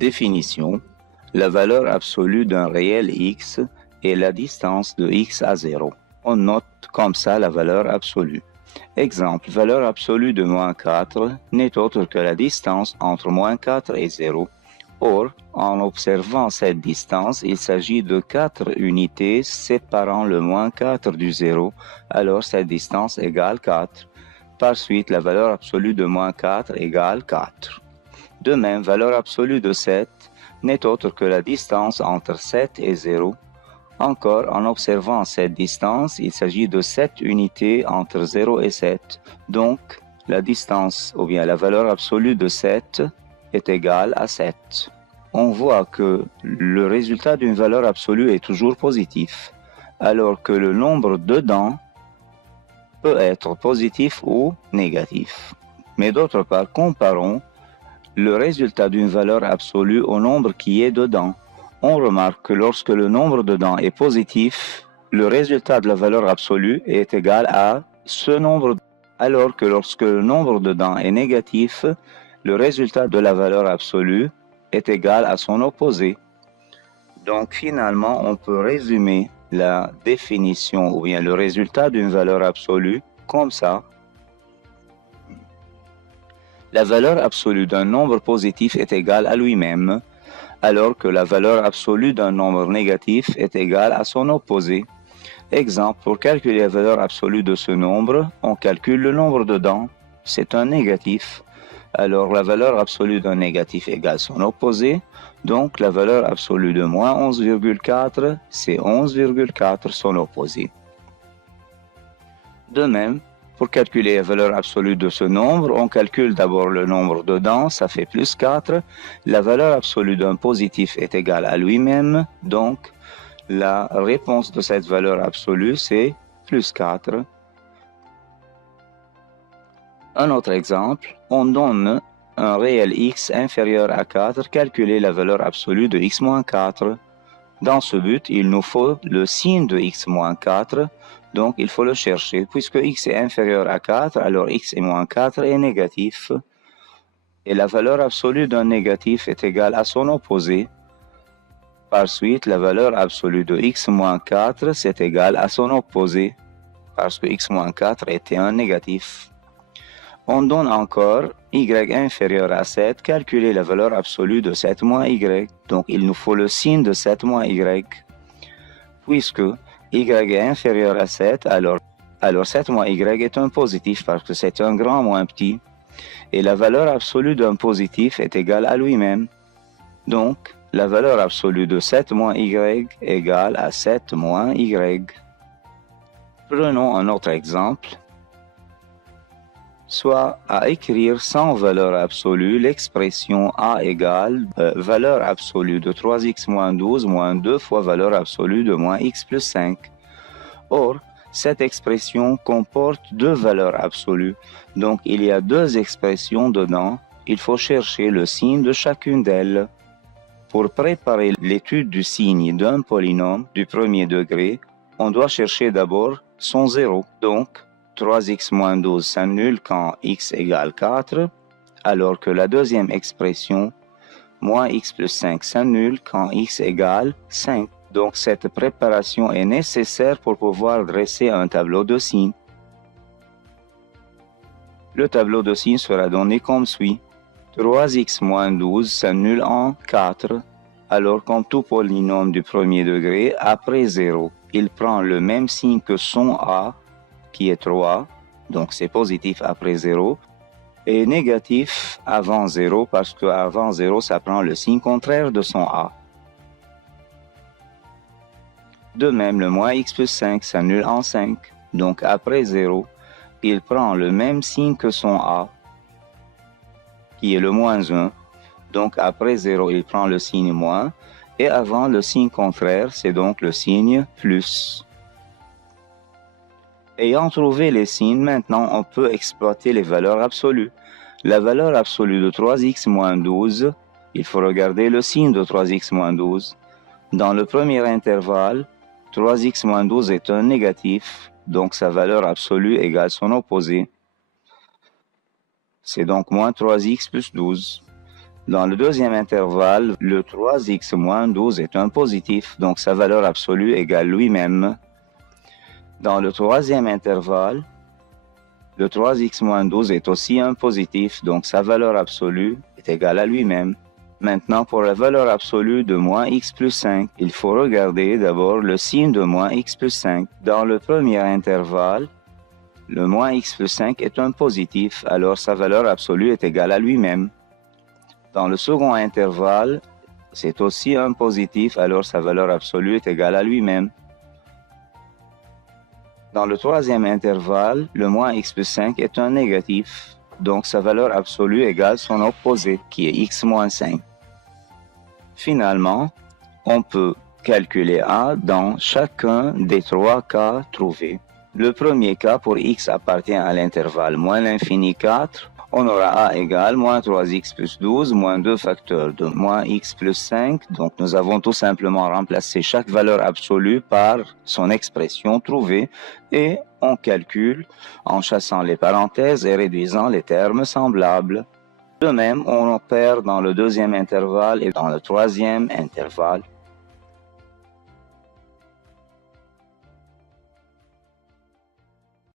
Définition. La valeur absolue d'un réel x est la distance de x à 0. On note comme ça la valeur absolue. Exemple, valeur absolue de moins 4 n'est autre que la distance entre moins 4 et 0. Or, en observant cette distance, il s'agit de 4 unités séparant le moins 4 du 0, alors cette distance égale 4. Par suite, la valeur absolue de moins 4 égale 4. De même, valeur absolue de 7 n'est autre que la distance entre 7 et 0. Encore, en observant cette distance, il s'agit de 7 unités entre 0 et 7. Donc, la distance, ou bien la valeur absolue de 7 est égale à 7. On voit que le résultat d'une valeur absolue est toujours positif, alors que le nombre dedans peut être positif ou négatif. Mais d'autre part, comparons le résultat d'une valeur absolue au nombre qui est dedans. On remarque que lorsque le nombre dedans est positif, le résultat de la valeur absolue est égal à ce nombre, alors que lorsque le nombre dedans est négatif, le résultat de la valeur absolue est égal à son opposé. Donc finalement, on peut résumer la définition ou bien le résultat d'une valeur absolue comme ça. La valeur absolue d'un nombre positif est égale à lui-même, alors que la valeur absolue d'un nombre négatif est égale à son opposé. Exemple, pour calculer la valeur absolue de ce nombre, on calcule le nombre dedans, c'est un négatif. Alors la valeur absolue d'un négatif égale son opposé, donc la valeur absolue de moins 11,4, c'est 11,4 son opposé. De même, pour calculer la valeur absolue de ce nombre, on calcule d'abord le nombre dedans, ça fait plus 4. La valeur absolue d'un positif est égale à lui-même, donc la réponse de cette valeur absolue, c'est plus 4. Un autre exemple, on donne un réel x inférieur à 4, calculer la valeur absolue de x moins 4. Dans ce but, il nous faut le signe de x moins 4, donc il faut le chercher. Puisque x est inférieur à 4, alors x est moins 4 est négatif. Et la valeur absolue d'un négatif est égale à son opposé. Par suite, la valeur absolue de x moins 4, c'est égal à son opposé, parce que x moins 4 était un négatif. On donne encore y inférieur à 7, calculer la valeur absolue de 7 moins y. Donc il nous faut le signe de 7 moins y. Puisque y est inférieur à 7, alors 7 moins y est un positif parce que c'est un grand moins petit. Et la valeur absolue d'un positif est égale à lui-même. Donc la valeur absolue de 7 moins y égale à 7 moins y. Prenons un autre exemple. Soit à écrire sans valeur absolue l'expression a égale valeur absolue de 3x moins 12 moins 2 fois valeur absolue de moins x plus 5. Or, cette expression comporte deux valeurs absolues, donc il y a deux expressions dedans, il faut chercher le signe de chacune d'elles. Pour préparer l'étude du signe d'un polynôme du premier degré, on doit chercher d'abord son zéro, donc 3x moins 12 s'annule quand x égale 4, alors que la deuxième expression, moins x plus 5 s'annule quand x égale 5. Donc cette préparation est nécessaire pour pouvoir dresser un tableau de signes. Le tableau de signes sera donné comme suit. 3x moins 12 s'annule en 4, alors comme tout polynôme du premier degré, après 0, il prend le même signe que son a, qui est 3, donc c'est positif après 0, et négatif avant 0, parce qu'avant 0, ça prend le signe contraire de son a. De même, le moins x plus 5 s'annule en 5, donc après 0, il prend le même signe que son a, qui est le moins 1, donc après 0, il prend le signe moins, et avant le signe contraire, c'est donc le signe plus. Ayant trouvé les signes, maintenant on peut exploiter les valeurs absolues. La valeur absolue de 3x moins 12, il faut regarder le signe de 3x moins 12. Dans le premier intervalle, 3x moins 12 est un négatif, donc sa valeur absolue égale son opposé. C'est donc moins 3x plus 12. Dans le deuxième intervalle, le 3x moins 12 est un positif, donc sa valeur absolue égale lui-même. Dans le troisième intervalle, le 3x moins 12 est aussi un positif, donc sa valeur absolue est égale à lui-même. Maintenant, pour la valeur absolue de moins x plus 5, il faut regarder d'abord le signe de moins x plus 5. Dans le premier intervalle, le moins x plus 5 est un positif, alors sa valeur absolue est égale à lui-même. Dans le second intervalle, c'est aussi un positif, alors sa valeur absolue est égale à lui-même. Dans le troisième intervalle, le moins x plus 5 est un négatif, donc sa valeur absolue égale son opposé, qui est x moins 5. Finalement, on peut calculer A dans chacun des trois cas trouvés. Le premier cas, pour x appartient à l'intervalle moins l'infini 4, on aura A égale moins 3x plus 12 moins 2 facteurs de moins x plus 5. Donc nous avons tout simplement remplacé chaque valeur absolue par son expression trouvée et on calcule en chassant les parenthèses et réduisant les termes semblables. De même, on opère dans le deuxième intervalle et dans le troisième intervalle.